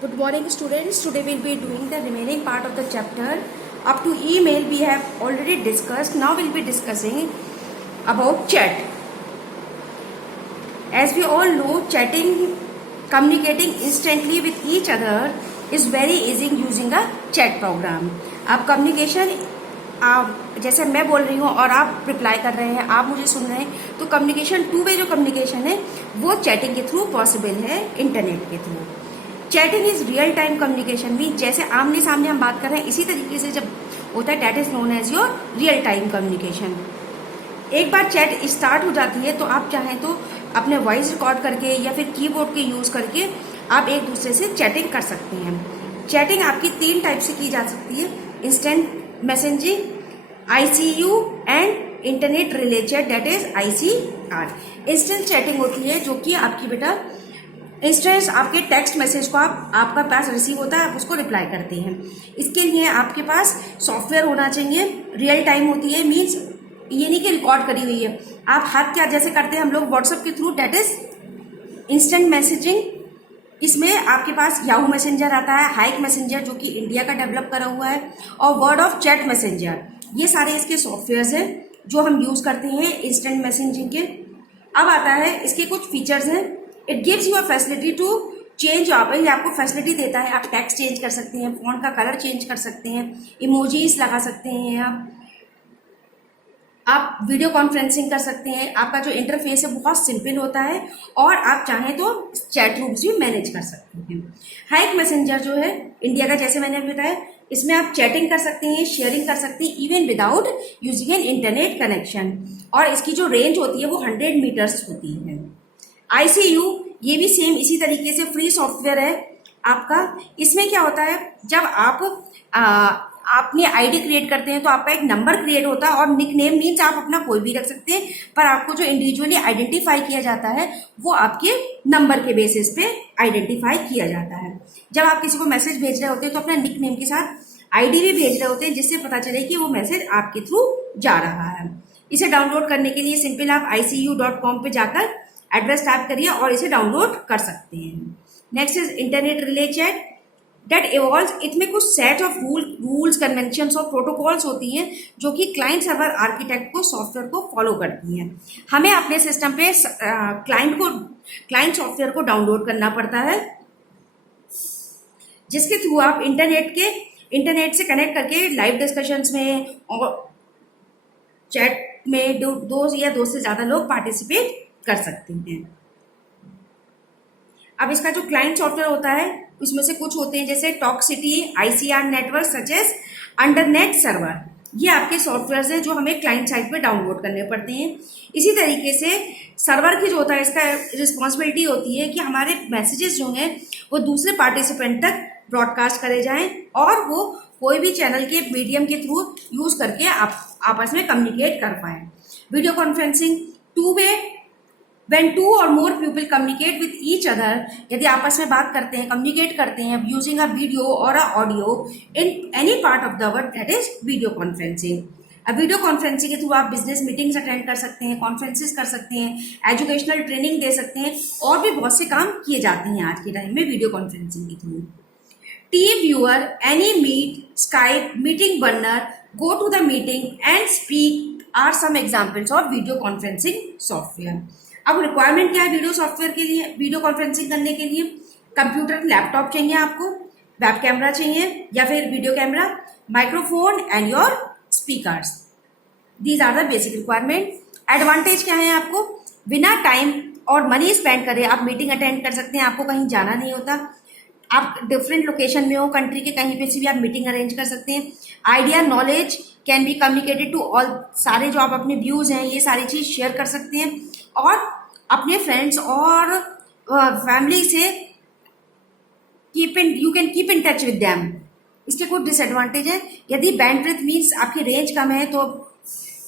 Good morning, students. Today we'll be doing the remaining part of the chapter. Up to email we have already discussed. Now we'll be discussing about chat. As we all know, chatting, communicating instantly with each other is very easy using a chat program. आप communication जैसे मैं बोल रही हूँ और आप reply कर रहे हैं, आप मुझे सुन रहे हैं, तो कम्युनिकेशन टू वे जो कम्युनिकेशन है वो चैटिंग के थ्रू पॉसिबल है, इंटरनेट के through. Chatting is real time communication भी, जैसे आमने सामने हम बात कर रहे हैं इसी तरीके से जब होता है, that is known as your real time communication. एक बार चैट स्टार्ट हो जाती है तो आप चाहें तो अपने वॉइस रिकॉर्ड करके या फिर कीबोर्ड के यूज करके आप एक दूसरे से चैटिंग कर सकते हैं। चैटिंग आपकी 3 टाइप से की जा सकती है: instant messaging, ICU and internet relay chat, that is ICR। Instant chatting होती है जो कि आपकी बेटा इंस्टेंट आपके टेक्स्ट मैसेज को आपका पास रिसीव होता है, आप उसको रिप्लाई करते हैं। इसके लिए आपके पास सॉफ्टवेयर होना चाहिए। रियल टाइम होती है, मीन्स ये नहीं कि रिकॉर्ड करी हुई है, आप हाथ क्या जैसे करते हैं हम लोग व्हाट्सएप के through, that is instant messaging. इसमें आपके पास याहू मैसेंजर आता है, हाइक मैसेंजर जो कि इंडिया का डेवलप करा हुआ है, और वर्ड ऑफ चैट मैसेंजर। ये सारे इसके सॉफ्टवेयर्स हैं जो हम यूज करते हैं इंस्टेंट मैसेजिंग के। अब आता है इसके कुछ फीचर्स हैं। It gives you a facility to change, आपको फैसिलिटी देता है, आप टेक्स्ट चेंज कर सकते हैं, फॉन्ट का कलर चेंज कर सकते हैं, इमोजीज लगा सकते हैं, आप वीडियो कॉन्फ्रेंसिंग कर सकते हैं। आपका जो इंटरफेस है बहुत सिंपल होता है और आप चाहें तो चैट रूम्स भी मैनेज कर सकते हैं। हाइक मैसेंजर जो है इंडिया का, जैसे मैंने बताया, इसमें आप चैटिंग कर सकते हैं, शेयरिंग कर सकते हैं, even without using an internet connection, और इसकी जो रेंज होती है वो 100 मीटर्स होती है। ICU ये भी सेम इसी तरीके से फ्री सॉफ्टवेयर है आपका। इसमें क्या होता है, जब आप अपनी आईडी क्रिएट करते हैं तो आपका एक नंबर क्रिएट होता है, और निक नेम मीन्स आप अपना कोई भी रख सकते हैं, पर आपको जो इंडिविजुअली आइडेंटिफाई किया जाता है वो आपके नंबर के बेसिस पे आइडेंटिफाई किया जाता है। जब आप किसी को मैसेज भेज रहे होते हैं तो अपना निक नेम के साथ आईडी भी भेज रहे होते हैं, जिससे पता चले कि वो मैसेज आपके थ्रू जा रहा है। इसे डाउनलोड करने के लिए सिंपल आप ICU.com पे जाकर एड्रेस टाइप करिए और इसे डाउनलोड कर सकते हैं। Next is internet relay chat that evolves. इसमें कुछ सेट ऑफ रूल्स, कन्वेंशंस और प्रोटोकॉल्स होती हैं जो कि क्लाइंट सर्वर आर्किटेक्ट को, सॉफ्टवेयर को फॉलो करती हैं। हमें अपने सिस्टम पे क्लाइंट सॉफ्टवेयर को डाउनलोड करना पड़ता है, जिसके थ्रू आप इंटरनेट से कनेक्ट करके लाइव डिस्कशंस में और चैट में दो से ज्यादा लोग पार्टिसिपेट कर सकते हैं। अब इसका जो क्लाइंट सॉफ्टवेयर होता है उसमें से कुछ होते हैं जैसे toxicity, ICR network, such as Undernet server. ये आपके सॉफ्टवेयर हैं जो हमें क्लाइंट साइड पे डाउनलोड करने पड़ते हैं। इसी तरीके से सर्वर की जो होता है, इसका रिस्पॉन्सिबिलिटी होती है कि हमारे मैसेजेस जो हैं वो दूसरे पार्टिसिपेंट तक ब्रॉडकास्ट करे जाएं और वो कोई भी चैनल के मीडियम के थ्रू यूज करके आप आपस में कम्युनिकेट कर पाए। Video conferencing two way, when 2 or more people communicate with each other, यदि आपस में बात करते हैं, कम्युनिकेट करते हैं यूजिंग अ वीडियो और a audio in any part of the world, that is video conferencing. अब वीडियो कॉन्फ्रेंसिंग के थ्रू आप बिजनेस मीटिंग्स अटेंड कर सकते हैं, कॉन्फ्रेंसेस कर सकते हैं, एजुकेशनल ट्रेनिंग दे सकते हैं, और भी बहुत से काम किए जाते हैं आज के टाइम में वीडियो कॉन्फ्रेंसिंग के through. TeamViewer, any meet, Skype, meeting burner, go to the meeting and speak are some examples of video conferencing software. अब रिक्वायरमेंट क्या है वीडियो सॉफ्टवेयर के लिए, वीडियो कॉन्फ्रेंसिंग करने के लिए? कंप्यूटर, लैपटॉप चाहिए आपको, वेब कैमरा चाहिए या फिर video camera, microphone and your speakers. These are the basic requirement. Advantage क्या है आपको? बिना टाइम और मनी स्पेंड करे आप मीटिंग अटेंड कर सकते हैं, आपको कहीं जाना नहीं होता, आप डिफरेंट लोकेशन में हो, कंट्री के कहीं पे से भी आप मीटिंग अरेंज कर सकते हैं। Idea, knowledge can be communicated to all, सारे जो आप अपने व्यूज हैं ये सारी चीज शेयर कर सकते हैं, और अपने फ्रेंड्स और फैमिली से you can keep in touch with them. इसके कुछ डिसएडवांटेज है, यदि बैंडविड्थ मीन्स आपकी रेंज कम है तो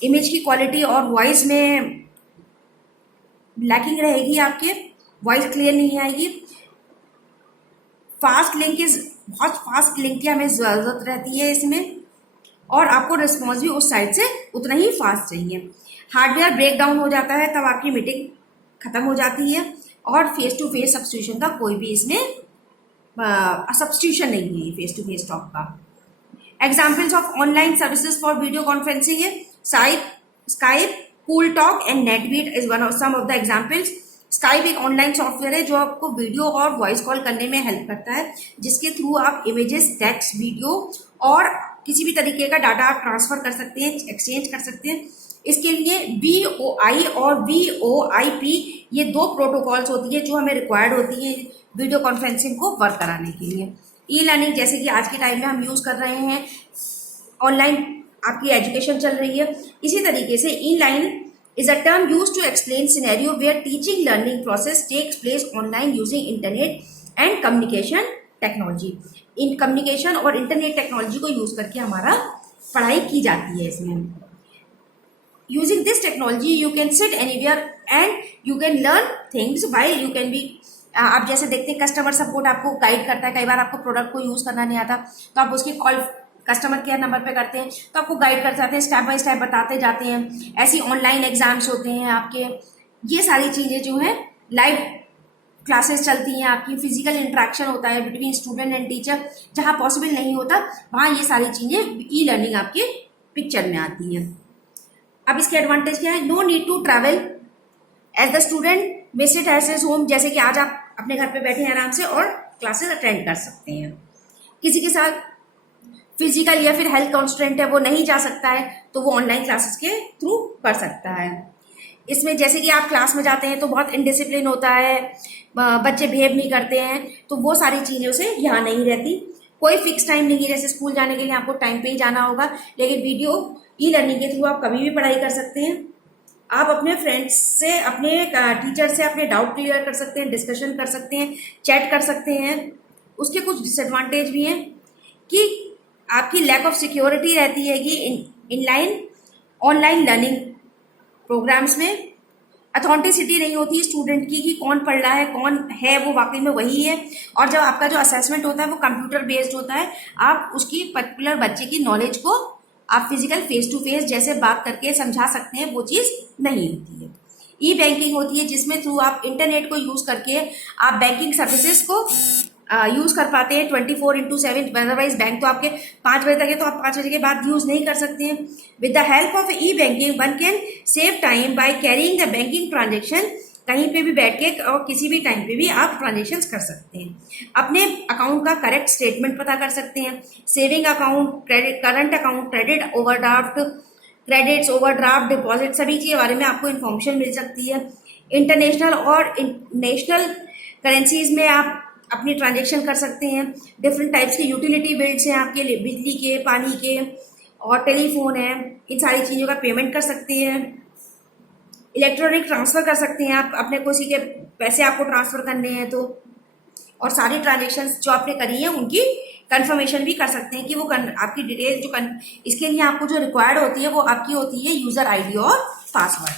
इमेज की क्वालिटी और वॉइस में लैकिंग रहेगी, आपके वॉइस क्लियर नहीं आएगी। फास्ट लिंक बहुत फास्ट लिंक की हमें जरूरत रहती है इसमें, और आपको रिस्पॉन्स भी उस साइड से उतना ही फास्ट चाहिए। हार्डवेयर ब्रेक डाउन हो जाता है तब आपकी मीटिंग खत्म हो जाती है, और फेस टू फेस सब्स्टिट्यूशन का कोई भी इसमें सब्सटीट्यूशन नहीं है फेस टू फेस टॉक का। Examples of online services for video conferencing है Skype, CoolTalk and netbeat is one of some of the examples. Skype एक ऑनलाइन सॉफ्टवेयर है जो आपको वीडियो और वॉइस कॉल करने में हेल्प करता है, जिसके थ्रू आप इमेजेस, टेक्स्ट, वीडियो और किसी भी तरीके का डाटा आप ट्रांसफर कर सकते हैं, एक्सचेंज कर सकते हैं। इसके लिए VoI और VoIP ये दो प्रोटोकॉल्स होती है जो हमें रिक्वायर्ड होती है वीडियो कॉन्फ्रेंसिंग को वर्क कराने के लिए। ई लर्निंग जैसे कि आज के टाइम में हम यूज़ कर रहे हैं, ऑनलाइन आपकी एजुकेशन चल रही है, इसी तरीके से ई line is a term used to explain scenario where teaching learning process takes place online using internet and communication technology। In communication और इंटरनेट टेक्नोलॉजी को यूज करके हमारा पढ़ाई की जाती है। इसमें using this technology you can sit anywhere and you can learn things while you can be. आप जैसे देखते हैं कस्टमर सपोर्ट आपको गाइड करता है, कई बार आपको प्रोडक्ट को यूज करना नहीं आता तो आप उसकी कॉल कस्टमर केयर नंबर पे करते हैं तो आपको गाइड करते जाते हैं, स्टेप बाय स्टेप बताते जाते हैं। ऐसी ऑनलाइन एग्जाम्स होते हैं आपके, ये सारी चीज़ें जो हैं लाइव क्लासेस चलती हैं आपकी, फिजिकल इंटरेक्शन होता है बिटवीन स्टूडेंट एंड टीचर, जहाँ पॉसिबल नहीं होता वहाँ ये सारी चीज़ें ई लर्निंग आपके पिक्चर में आती हैं। अब इसके एडवांटेज क्या है? No need to travel as the student visit as home, जैसे कि आज आप अपने घर पे बैठे हैं आराम से और क्लासेस अटेंड कर सकते हैं। किसी के साथ फिजिकल या फिर हेल्थ कॉन्स्टेंट है वो नहीं जा सकता है तो वो ऑनलाइन क्लासेस के थ्रू कर सकता है। इसमें जैसे कि आप क्लास में जाते हैं तो बहुत इनडिसिप्लिन होता है, बच्चे बिहेव नहीं करते हैं, तो वो सारी चीज़ों से यहाँ नहीं रहती। कोई फिक्स टाइम नहीं है, जैसे स्कूल जाने के लिए आपको टाइम पे ही जाना होगा, लेकिन वीडियो ई लर्निंग के थ्रू आप कभी भी पढ़ाई कर सकते हैं। आप अपने फ्रेंड्स से, अपने टीचर से अपने डाउट क्लियर कर सकते हैं, डिस्कशन कर सकते हैं, चैट कर सकते हैं। उसके कुछ डिसएडवांटेज भी हैं कि आपकी लैक ऑफ सिक्योरिटी रहती है कि इनलाइन ऑनलाइन लर्निंग प्रोग्राम्स में अथेंटिसिटी नहीं होती स्टूडेंट की कि कौन पढ़ रहा है, कौन है वो वाकई में वही है। और जब आपका जो असेसमेंट होता है वो कंप्यूटर बेस्ड होता है, आप उसकी पर्टिकुलर बच्चे की नॉलेज को आप फिजिकल फेस टू फेस जैसे बात करके समझा सकते हैं, वो चीज़ नहीं होती है। ई बैंकिंग होती है जिसमें थ्रू आप इंटरनेट को यूज़ करके आप बैंकिंग सर्विसेज को यूज़ कर पाते हैं 24/7। अदरवाइज बैंक तो आपके 5 बजे तक है तो आप 5 बजे के बाद यूज़ नहीं कर सकते हैं। With the help of E banking one can save time by carrying the banking transaction. कहीं पे भी बैठ के और किसी भी टाइम पे भी आप ट्रांजेक्शन्स कर सकते हैं, अपने अकाउंट का करेक्ट स्टेटमेंट पता कर सकते हैं, saving account, credit, current account, credit overdraft, credits overdraft, deposit, सभी के बारे में आपको इन्फॉर्मेशन मिल सकती है। इंटरनेशनल और नेशनल करेंसीज में आप अपनी ट्रांजेक्शन कर सकते हैं। डिफरेंट टाइप्स के यूटिलिटी बिल्स हैं आपके लिए, बिजली के, पानी के और टेलीफोन है, इन सारी चीज़ों का पेमेंट कर सकते हैं। इलेक्ट्रॉनिक ट्रांसफ़र कर सकते हैं आप, अपने किसी के पैसे आपको ट्रांसफ़र करने हैं तो, और सारी ट्रांजेक्शन्स जो आपने करी हैं उनकी कंफर्मेशन भी कर सकते हैं कि वो आपकी डिटेल जो इसके लिए आपको जो रिक्वायर्ड होती है वो आपकी होती है यूज़र आईडी और पासवर्ड।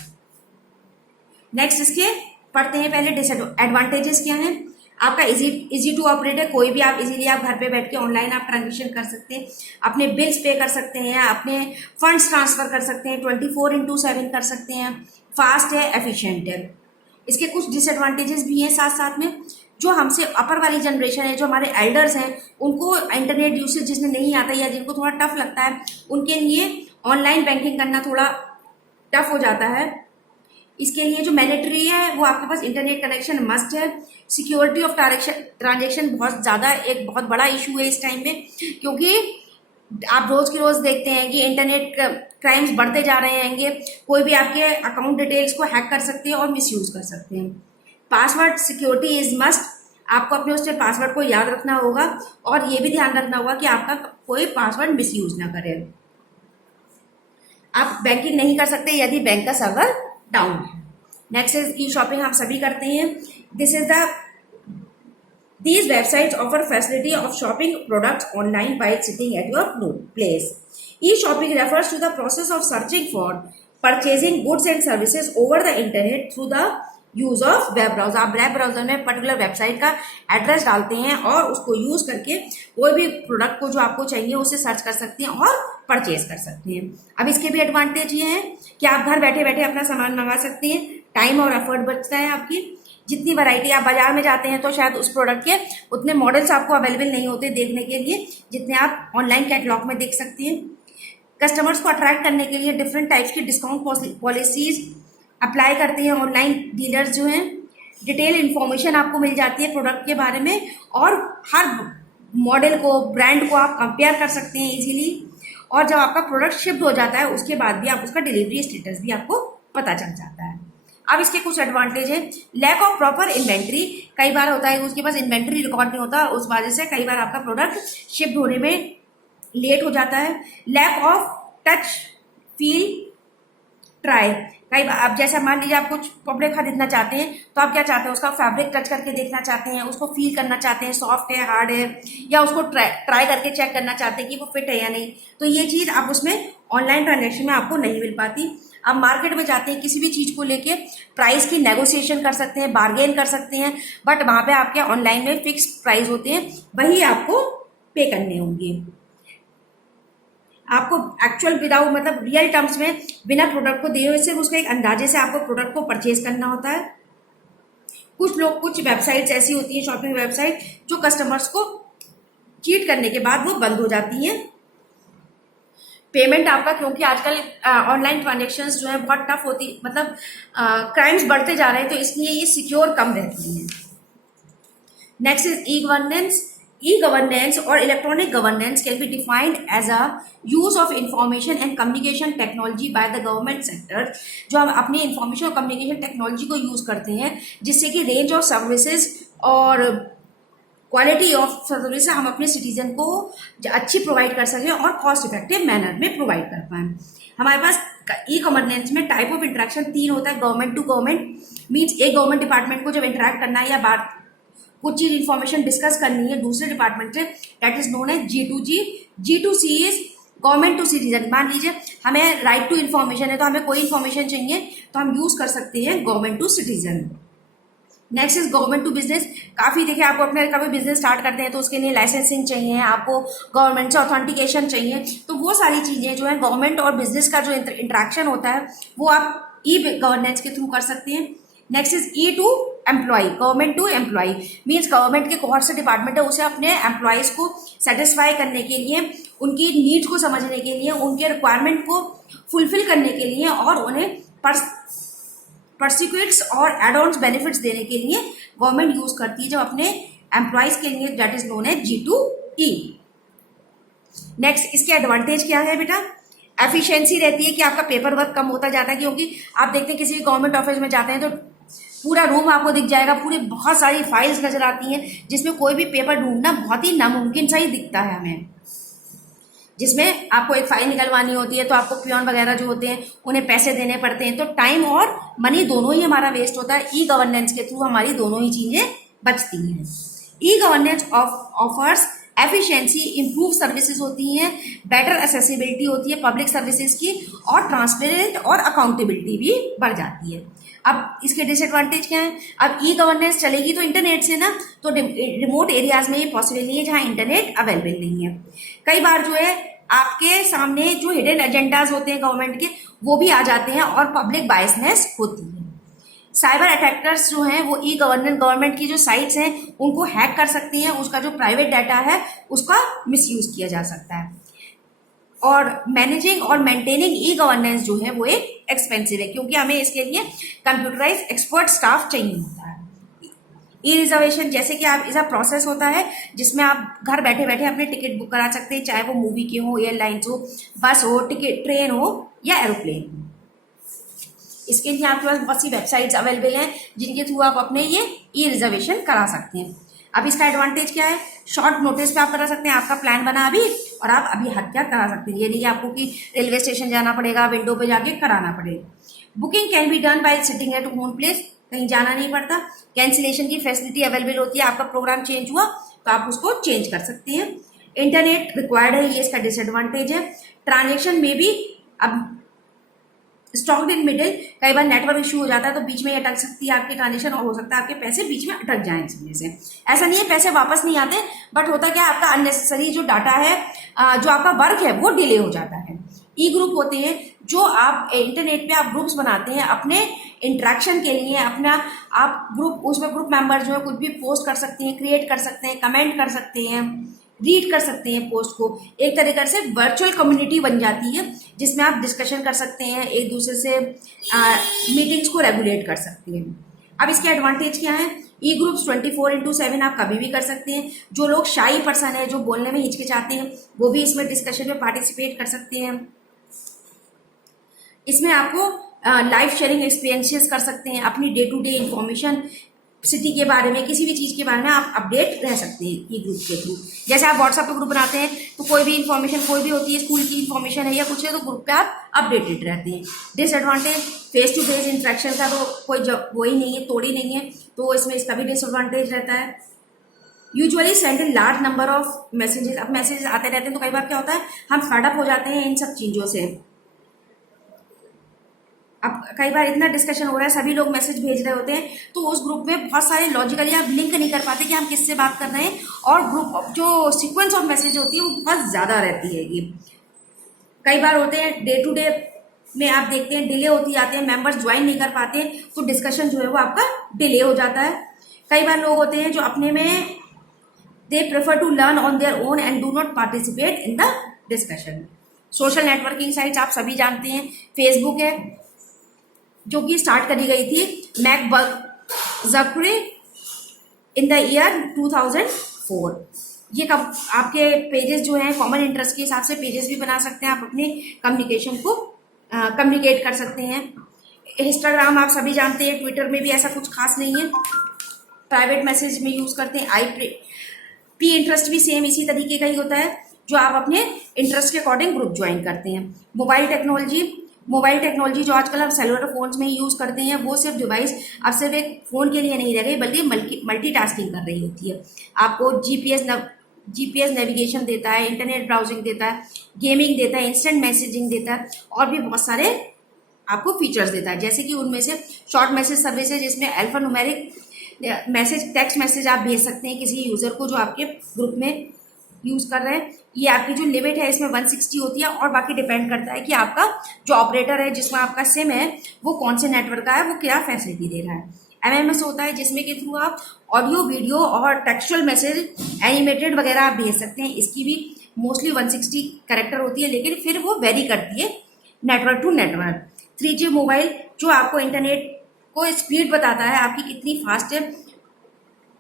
नेक्स्ट इसके पढ़ते हैं पहले डिसएडवांटेजेस क्या हैं। आपका इजी टू ऑपरेट है, कोई भी आप इजीली आप घर पे बैठ के ऑनलाइन आप ट्रांजेक्शन कर सकते हैं, अपने बिल्स पे कर सकते हैं, अपने फंड्स ट्रांसफ़र कर सकते हैं, 24/7 कर सकते हैं, फास्ट है, एफिशिएंट है। इसके कुछ डिसएडवांटेजेस भी हैं साथ साथ में। जो हमसे अपर वाली जनरेशन है, जो हमारे एल्डर्स हैं, उनको इंटरनेट यूसेज जिसने नहीं आता या जिनको थोड़ा टफ लगता है, उनके लिए ऑनलाइन बैंकिंग करना थोड़ा टफ हो जाता है। इसके लिए जो मैंडेटरी है वो आपके पास इंटरनेट कनेक्शन मस्ट है। सिक्योरिटी ऑफ ट्रांजेक्शन बहुत ज़्यादा एक बहुत बड़ा इशू है इस टाइम में, क्योंकि आप रोज़ की रोज़ देखते हैं कि इंटरनेट क्राइम्स बढ़ते जा रहे हैंगे। कोई भी आपके अकाउंट डिटेल्स को हैक कर सकते हैं और मिसयूज़ कर सकते हैं। पासवर्ड सिक्योरिटी इज़ मस्ट, आपको अपने उससे पासवर्ड को याद रखना होगा और ये भी ध्यान रखना होगा कि आपका कोई पासवर्ड मिसयूज़ ना करे। आप बैंकिंग नहीं कर सकते यदि बैंक का सर्वर डाउन है। नेक्स्ट इज ई शॉपिंग, हम सभी करते हैं। These websites offer facility of shopping products online while sitting at your place. E-shopping refers to the process of searching for purchasing goods and services over the internet through the use of web browser। आप web browser में particular website का address डालते हैं और उसको use करके कोई भी प्रोडक्ट को जो आपको चाहिए उसे सर्च कर सकते हैं और परचेज कर सकते हैं। अब इसके भी एडवांटेज ये हैं कि आप घर बैठे बैठे अपना सामान मंगा सकते हैं, टाइम और एफर्ट बचता है आपकी। जितनी वैरायटी आप बाजार में जाते हैं तो शायद उस प्रोडक्ट के उतने मॉडल्स आपको अवेलेबल नहीं होते देखने के लिए जितने आप ऑनलाइन कैटलॉग में देख सकती हैं। कस्टमर्स को अट्रैक्ट करने के लिए डिफरेंट टाइप्स की डिस्काउंट पॉलिसीज अप्लाई करते हैं ऑनलाइन डीलर्स जो हैं। डिटेल इन्फॉर्मेशन आपको मिल जाती है प्रोडक्ट के बारे में और हर मॉडल को, ब्रांड को आप कंपेयर कर सकते हैं इजीली। और जब आपका प्रोडक्ट शिफ्ट हो जाता है उसके बाद भी आप उसका डिलीवरी स्टेटस भी आपको पता चल जाता है। अब इसके कुछ एडवांटेज है। लैक ऑफ प्रॉपर इन्वेंट्री, कई बार होता है उसके पास इन्वेंट्री रिकॉर्ड नहीं होता, उस वजह से कई बार आपका प्रोडक्ट शिफ्ट होने में लेट हो जाता है। Lack of touch feel try, कई बार आप जैसा मान लीजिए आप कुछ कपड़े खरीदना चाहते हैं तो आप क्या चाहते हैं, उसका फैब्रिक टच करके देखना चाहते हैं, उसको फील करना चाहते हैं सॉफ्ट है हार्ड है, या उसको ट्राई करके चेक करना चाहते हैं कि वो फिट है या नहीं। तो ये चीज़ आप उसमें ऑनलाइन ट्रांजेक्शन में आपको नहीं मिल पाती। आप मार्केट में जाते हैं किसी भी चीज़ को लेके प्राइस की नेगोशिएशन कर सकते हैं, बार्गेन कर सकते हैं, बट वहाँ पे आपके ऑनलाइन में फिक्स प्राइस होते हैं, वही आपको पे करने होंगे। आपको एक्चुअल विदाउट मतलब रियल टर्म्स में बिना प्रोडक्ट को दिए हुए सिर्फ उसके एक अंदाजे से आपको प्रोडक्ट को परचेज करना होता है। कुछ वेबसाइट्स ऐसी होती हैं, शॉपिंग वेबसाइट, जो कस्टमर्स को चीट करने के बाद वो बंद हो जाती हैं। पेमेंट आपका, क्योंकि आजकल ऑनलाइन ट्रांजेक्शन्स जो है बहुत टफ होती, मतलब क्राइम्स बढ़ते जा रहे हैं, तो इसलिए ये सिक्योर कम रहती हैं। Next is e governance. E-governance or electronic governance can be defined as a use of information and communication technology by the government sector, जो हम अपनी इंफॉर्मेशन और कम्युनिकेशन टेक्नोलॉजी को यूज करते हैं जिससे कि रेंज ऑफ सर्विसेज और क्वालिटी ऑफ सर्विस हम अपने सिटीजन को अच्छी प्रोवाइड कर सकें और कॉस्ट इफेक्टिव मैनर में प्रोवाइड कर पाएं। हमारे पास ई गवर्नेंस में टाइप ऑफ इंटरेक्शन 3 होता है। गवर्नमेंट टू गवर्नमेंट मीन्स एक गवर्नमेंट डिपार्टमेंट को जब इंटरेक्ट करना है या बात कुछ चीज इन्फॉर्मेशन डिस्कस करनी है दूसरे डिपार्टमेंट से, that is known as G2G। G2C is government to citizen. मान लीजिए हमें राइट टू इन्फॉर्मेशन है, तो हमें कोई इन्फॉर्मेशन चाहिए तो हम यूज कर सकते हैं government to citizen. Next is government to business. काफी देखिए, आपको अपने कभी बिजनेस स्टार्ट करते हैं तो उसके लिए लाइसेंसिंग चाहिए, आपको गवर्नमेंट से ऑथेंटिकेशन चाहिए, तो वो सारी चीजें जो है गवर्नमेंट और बिजनेस का जो इंटरेक्शन होता है वो आप ई गवर्नेंस के थ्रू कर सकते हैं। Next is E to employ. Government to employ means government के कौन सा डिपार्टमेंट है उसे अपने एम्प्लॉयज को सेटिस्फाई करने के लिए, उनकी नीड्स को समझने के लिए, उनके रिक्वायरमेंट को फुलफिल करने के लिए और उन्हें परसिक्यूट्स और एड ऑन्स बेनिफिट्स देने के लिए गवर्नमेंट यूज करती है जब अपने एम्प्लॉयज के लिए, that is known as G2E। Next, इसके एडवांटेज क्या है बेटा? एफिशिएंसी रहती है कि आपका पेपर वर्क कम होता जाता है, क्योंकि आप देखते हैं किसी भी गवर्नमेंट ऑफिस में जाते हैं तो पूरा रूम आपको दिख जाएगा, पूरी बहुत सारी फाइल्स नजर आती हैं जिसमें कोई भी पेपर ढूंढना बहुत ही नामुमकिन सा ही दिखता है हमें। जिसमें आपको एक फाइल निकलवानी होती है तो आपको पियोन वगैरह जो होते हैं उन्हें पैसे देने पड़ते हैं, तो टाइम और मनी दोनों ही हमारा वेस्ट होता है। ई गवर्नेंस के थ्रू हमारी दोनों ही चीजें बचती हैं। E governance offers efficiency, improve services होती हैं, बेटर एक्सेसिबिलिटी होती है पब्लिक सर्विसेज की, और ट्रांसपेरेंट और अकाउंटेबिलिटी भी बढ़ जाती है। अब इसके डिसएडवांटेज क्या है? अब ई गवर्नेंस चलेगी तो इंटरनेट से ना, तो रिमोट एरियाज में ये पॉसिबल नहीं है जहाँ इंटरनेट अवेलेबल नहीं है। कई बार जो है आपके सामने जो हिडन एजेंडाज होते हैं गवर्नमेंट के वो भी आ जाते हैं और पब्लिक बायसनेस होती है। साइबर अटैकर्स जो हैं वो ई गवर्नमेंट की जो साइट्स हैं उनको हैक कर सकती हैं, उसका जो प्राइवेट डाटा है उसका मिसयूज किया जा सकता है। और मैनेजिंग और मेंटेनिंग ई गवर्नेंस जो है वो एक एक्सपेंसिव है, क्योंकि हमें इसके लिए कंप्यूटराइज एक्सपर्ट स्टाफ चाहिए होता है। ई रिजर्वेशन जैसे कि आप इसका प्रोसेस होता है जिसमें आप घर बैठे बैठे अपने टिकट बुक करा सकते हैं, चाहे वो मूवी की हो, एयरलाइंस हो, बस हो, टिकट ट्रेन हो या एरोप्लेन हो। इसके लिए आपके पास बहुत सी वेबसाइट्स अवेलेबल हैं जिनके थ्रू आप अपने ये ई रिजर्वेशन करा सकते हैं। अब इसका एडवांटेज क्या है? शॉर्ट नोटिस पे आप करा सकते हैं, आपका प्लान बना अभी और आप अभी हत्या करा सकते हैं। ये नहीं आपको कि रेलवे स्टेशन जाना पड़ेगा, विंडो पे जाके कराना पड़ेगा। Booking can be done by sitting at home place, कहीं जाना नहीं पड़ता। कैंसिलेशन की फैसिलिटी अवेलेबल होती है, आपका प्रोग्राम चेंज हुआ तो आप उसको चेंज कर सकते हैं। इंटरनेट रिक्वायर्ड है, ये इसका डिसएडवांटेज है। ट्रांजेक्शन में भी अब स्टॉक्ड इन मिडिल, कई बार नेटवर्क इशू हो जाता है तो बीच में अटक सकती है आपकी ट्रांजेक्शन और हो सकता है आपके पैसे बीच में अटक जाएं इस वजह से। ऐसा नहीं है पैसे वापस नहीं आते, बट होता क्या है आपका अननेसेसरी जो डाटा है, जो आपका वर्क है वो डिले हो जाता है। ई ग्रुप होते हैं जो आप इंटरनेट पे आप ग्रुप्स बनाते हैं अपने इंटरेक्शन के लिए, अपना आप ग्रुप, उसमें ग्रुप मेंबर जो है कुछ भी पोस्ट कर सकते हैं, क्रिएट कर सकते हैं, कमेंट कर सकते हैं, रीड कर सकते हैं पोस्ट को। एक तरीके से वर्चुअल कम्युनिटी बन जाती है जिसमें आप डिस्कशन कर सकते हैं, एक दूसरे से मीटिंग्स को रेगुलेट कर सकते हैं। अब इसके एडवांटेज क्या है? ई ग्रुप्स 24/7 आप कभी भी कर सकते हैं। जो लोग शाई पर्सन है, जो बोलने में हिचकिचाते हैं, वो भी इसमें डिस्कशन में पार्टिसिपेट कर सकते हैं। इसमें आपको लाइव शेयरिंग एक्सपीरियंसेस कर सकते हैं, अपनी day to day information, city के बारे में, किसी भी चीज़ के बारे में आप अपडेट रह सकते हैं ई ग्रुप के थ्रू। जैसे आप व्हाट्सएप पे ग्रुप बनाते हैं तो कोई भी इंफॉर्मेशन कोई भी होती है, स्कूल की इंफॉर्मेशन है या कुछ है, तो ग्रुप पे आप अपडेटेड रहते हैं। Disadvantage, face to face interaction का तो कोई वही नहीं है, तोड़ ही नहीं है, तो इसमें इसका भी डिसएडवांटेज रहता है। Usually send in large number of messages. अब मैसेजेस आते रहते हैं तो कई बार क्या होता है, हम फेड अप हो जाते हैं इन सब चीज़ों से। अब कई बार इतना डिस्कशन हो रहा है, सभी लोग मैसेज भेज रहे होते हैं, तो उस ग्रुप में बहुत सारे लॉजिकली आप लिंक नहीं कर पाते कि हम किससे बात कर रहे हैं, और ग्रुप जो सीक्वेंस ऑफ मैसेज होती है वो बहुत ज़्यादा रहती है। ये कई बार होते हैं डे टू डे में आप देखते हैं डिले होती जाते हैं, मेंबर्स ज्वाइन नहीं कर पाते, तो डिस्कशन जो है वो आपका डिले हो जाता है। कई बार लोग होते हैं जो अपने में they prefer to learn on their own and do not participate in the discussion. Social networking sites आप सभी जानते हैं, फेसबुक है जो कि स्टार्ट करी गई थी Mark Zuckerberg in the year 2004। ये कब आपके पेजेस जो हैं कॉमन इंटरेस्ट के हिसाब से पेजेस भी बना सकते हैं, आप अपने कम्युनिकेशन को कम्युनिकेट कर सकते हैं। इंस्टाग्राम आप सभी जानते हैं, ट्विटर में भी ऐसा कुछ खास नहीं है, प्राइवेट मैसेज में यूज़ करते हैं। पी इंटरेस्ट भी सेम इसी तरीके का ही होता है, जो आप अपने इंटरेस्ट के अकॉर्डिंग ग्रुप ज्वाइन करते हैं। मोबाइल टेक्नोलॉजी जो आजकल हम सेलुलर फोन्स में यूज़ करते हैं, वो सिर्फ डिवाइस अब सिर्फ एक फ़ोन के लिए नहीं रह गई, बल्कि मल्टीटास्किंग कर रही होती है। आपको जीपीएस नेविगेशन देता है, इंटरनेट ब्राउजिंग देता है, गेमिंग देता है, इंस्टेंट मैसेजिंग देता है, और भी बहुत सारे आपको फीचर्स देता है। जैसे कि उनमें से शॉर्ट मैसेज सर्विसेज, जिसमें अल्फान्यूमेरिक मैसेज, टेक्स्ट मैसेज आप भेज सकते हैं किसी यूज़र को जो आपके ग्रुप में यूज़ कर रहे हैं। ये आपकी जो लिमिट है इसमें 160 होती है, और बाकी डिपेंड करता है कि आपका जो ऑपरेटर है जिसमें आपका सिम है वो कौन से नेटवर्क का है, वो क्या फैसिलिटी दे रहा है। एमएमएस होता है जिसमें के थ्रू आप ऑडियो, वीडियो और टेक्सचुअल मैसेज, एनिमेटेड वगैरह आप भेज सकते हैं। इसकी भी मोस्टली 160 कैरेक्टर होती है, लेकिन फिर वो वेरी करती है network to network. 3G mobile जो आपको इंटरनेट को स्पीड बताता है आपकी कितनी फास्ट है।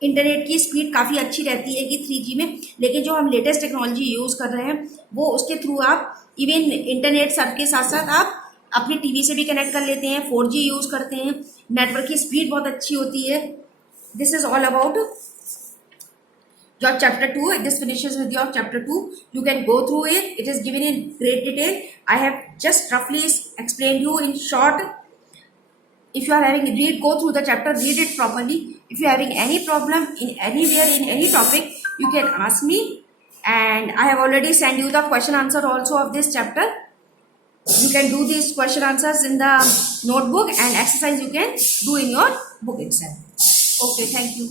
इंटरनेट की स्पीड काफ़ी अच्छी रहती है कि 3G में, लेकिन जो हम लेटेस्ट टेक्नोलॉजी यूज़ कर रहे हैं वो उसके थ्रू आप इवन इंटरनेट सब के साथ साथ आप अपनी टीवी से भी कनेक्ट कर लेते हैं, 4G यूज़ करते हैं, नेटवर्क की स्पीड बहुत अच्छी होती है। This is all about your chapter 2. This finishes with your chapter 2. You can go through it. It is given in great detail. I have just roughly explained you in short. If you are having go through the chapter, read it properly. If you are having any problem in anywhere in any topic, you can ask me, and I have already sent you the question answer also of this chapter. You can do these question answers in the notebook, and exercise you can do in your book itself. Okay, thank you.